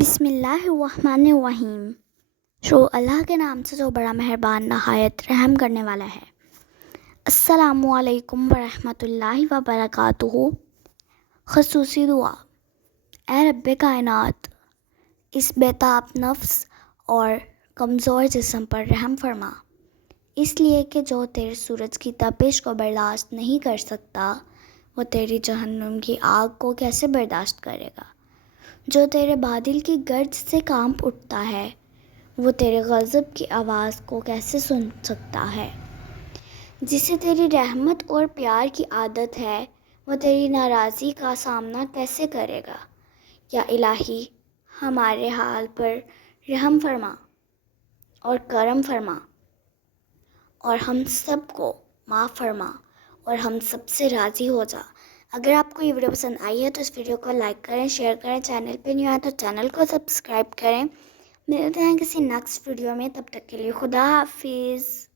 بسم اللہ الرحمن الرحیم۔ شروع اللہ کے نام سے جو بڑا مہربان نہایت رحم کرنے والا ہے۔ السلام علیکم ورحمۃ اللہ وبرکاتہ۔ خصوصی دعا۔ اے رب کائنات، اس بیتاب نفس اور کمزور جسم پر رحم فرما، اس لیے کہ جو تیرے سورج کی تپش کو برداشت نہیں کر سکتا وہ تیری جہنم کی آگ کو کیسے برداشت کرے گا؟ جو تیرے بادل کی گرج سے کانپ اٹھتا ہے وہ تیرے غضب کی آواز کو کیسے سن سکتا ہے؟ جسے تیری رحمت اور پیار کی عادت ہے وہ تیری ناراضی کا سامنا کیسے کرے گا؟ یا الہی، ہمارے حال پر رحم فرما اور کرم فرما اور ہم سب کو معاف فرما اور ہم سب سے راضی ہو جا۔ اگر آپ کو یہ ویڈیو پسند آئی ہے تو اس ویڈیو کو لائک کریں، شیئر کریں، چینل پہ نہیں آئے تو چینل کو سبسکرائب کریں۔ ملتے ہیں کسی نیکسٹ ویڈیو میں، تب تک کے لیے خدا حافظ۔